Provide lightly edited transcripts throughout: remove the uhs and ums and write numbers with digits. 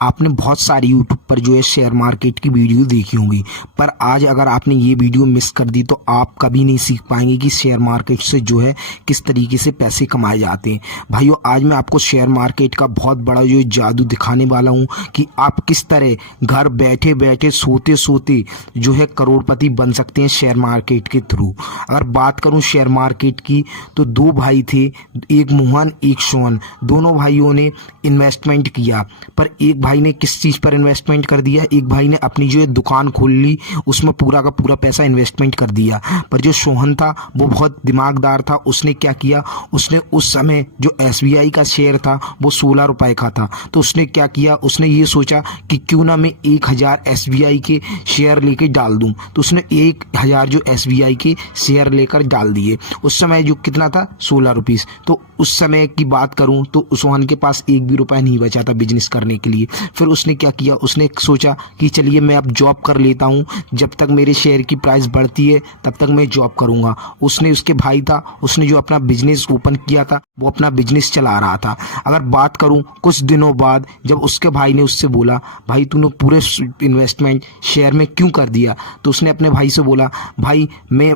आपने बहुत सारी यूट्यूब पर जो है शेयर मार्केट की वीडियो देखी होंगी, पर आज अगर आपने ये वीडियो मिस कर दी तो आप कभी नहीं सीख पाएंगे कि शेयर मार्केट से जो है किस तरीके से पैसे कमाए जाते हैं। भाइयों, आज मैं आपको शेयर मार्केट का बहुत बड़ा जो जादू दिखाने वाला हूँ कि आप किस तरह घर बैठे बैठे सोते सोते जो है करोड़पति बन सकते हैं शेयर मार्केट के थ्रू। अगर बात करूँ शेयर मार्केट की तो दो भाई थे, एक मोहन एक सोहन। दोनों भाइयों ने इन्वेस्टमेंट किया, पर एक भाई ने किस चीज़ पर इन्वेस्टमेंट कर दिया, एक भाई ने अपनी जो है दुकान खोल ली, उसमें पूरा का पूरा पैसा इन्वेस्टमेंट कर दिया। पर जो सोहन था वो बहुत दिमागदार था, उसने क्या किया, उसने उस समय जो SBI का शेयर था वो 16 रुपए का था, तो उसने क्या किया, उसने ये सोचा कि क्यों ना मैं 1000 SBI के शेयर लेके डाल दूं। तो उसने 1000 जो SBI के शेयर लेकर डाल दिए। उस समय जो कितना था, 16 रुपीज़। तो उस समय की बात करूं तो सोहन के पास एक भी रुपया नहीं बचा था बिजनेस करने के लिए। फिर उसने क्या किया, उसने सोचा कि चलिए मैं अब जॉब कर लेता हूं, जब तक मेरे शेयर की प्राइस बढ़ती है तब तक मैं जॉब करूंगा। उसने, उसके भाई था, उसने जो अपना बिजनेस ओपन किया था वो अपना बिजनेस चला रहा था। अगर बात करूं कुछ दिनों बाद जब उसके भाई ने उससे बोला, भाई तूने पूरे इन्वेस्टमेंट शेयर में क्यों कर दिया, तो उसने अपने भाई से बोला, भाई मैं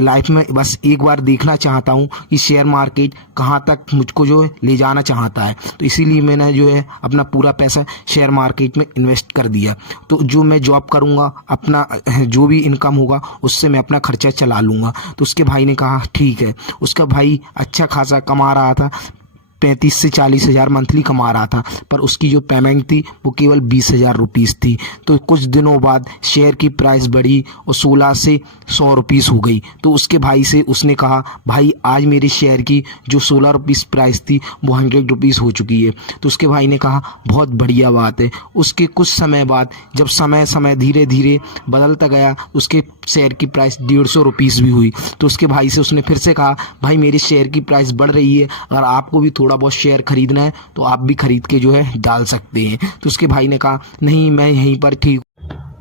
लाइफ में बस एक बार देखना चाहता हूं कि शेयर मार्केट कहां तक मुझको जो है ले जाना चाहता है, तो इसीलिए मैंने जो है अपना पूरा पैसा शेयर मार्केट में इन्वेस्ट कर दिया। तो जो मैं जॉब करूंगा, अपना जो भी इनकम होगा उससे मैं अपना खर्चा चला लूँगा। तो उसके भाई ने कहा ठीक है। उसका भाई अच्छा खासा कमा रहा था, 35 से 40 हज़ार मंथली कमा रहा था, पर उसकी जो पेमेंट थी वो केवल 20,000 रुपीज़ थी। तो कुछ दिनों बाद शेयर की प्राइस बढ़ी और 16 से 100 रुपीज़ हो गई। तो उसके भाई से उसने कहा, भाई आज मेरे शेयर की जो 16 रुपीज़ प्राइस थी वो 100 रुपीज़ हो चुकी है। तो उसके भाई ने कहा बहुत बढ़िया बात है। उसके कुछ समय बाद जब समय धीरे धीरे बदलता गया, उसके शेयर की प्राइस 150 रुपीज़ भी हुई। तो उसके भाई से उसने फिर से कहा, भाई मेरी शेयर की प्राइस बढ़ रही है, अगर आपको भी थोड़ा बहुत शेयर खरीदना है तो आप भी खरीद के जो है डाल सकते हैं। तो उसके भाई ने कहा नहीं, मैं यहीं पर ठीक।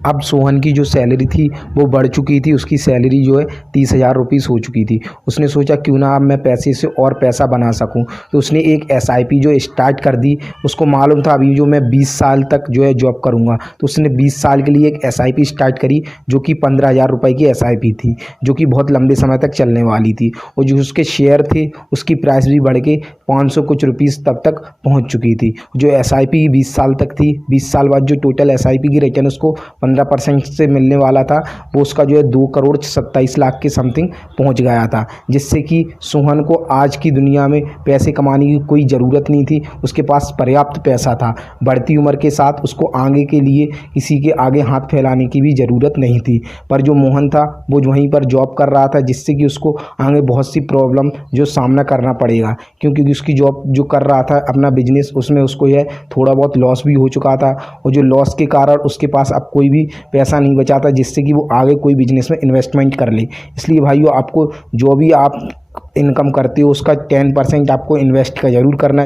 अब सोहन की जो सैलरी थी वो बढ़ चुकी थी, उसकी सैलरी जो है 30,000 रुपीज़ हो चुकी थी। उसने सोचा क्यों ना अब मैं पैसे से और पैसा बना सकूं, तो उसने एक SIP जो स्टार्ट कर दी। उसको मालूम था अभी जो मैं 20 साल तक जो है जॉब करूंगा, तो उसने 20 साल के लिए एक SIP स्टार्ट करी जो कि 15,000 रुपये की SIP थी, जो कि बहुत लंबे समय तक चलने वाली थी। और जो उसके शेयर थे उसकी प्राइस भी बढ़ के 500 कुछ रुपीज़ तब तक पहुँच चुकी थी। जो SIP 20 साल तक थी, 20 साल बाद जो टोटल SIP की रिटर्न उसको 15% से मिलने वाला था, वो उसका जो है 2,27,00,000 के समथिंग पहुंच गया था, जिससे कि सोहन को आज की दुनिया में पैसे कमाने की कोई ज़रूरत नहीं थी। उसके पास पर्याप्त पैसा था। बढ़ती उम्र के साथ उसको आगे के लिए किसी के आगे हाथ फैलाने की भी ज़रूरत नहीं थी। पर जो मोहन था वो वहीं पर जॉब कर रहा था, जिससे कि उसको आगे बहुत सी प्रॉब्लम जो सामना करना पड़ेगा, क्योंकि उसकी जॉब जो कर रहा था अपना बिजनेस, उसमें उसको यह थोड़ा बहुत लॉस भी हो चुका था। और जो लॉस के कारण उसके पास अब कोई भी पैसा नहीं बचा था जिससे कि वो आगे कोई बिजनेस में इन्वेस्टमेंट कर ले। इसलिए भाइयों, आपको जो भी आप इनकम करते हो उसका 10% आपको इन्वेस्ट का ज़रूर करना है।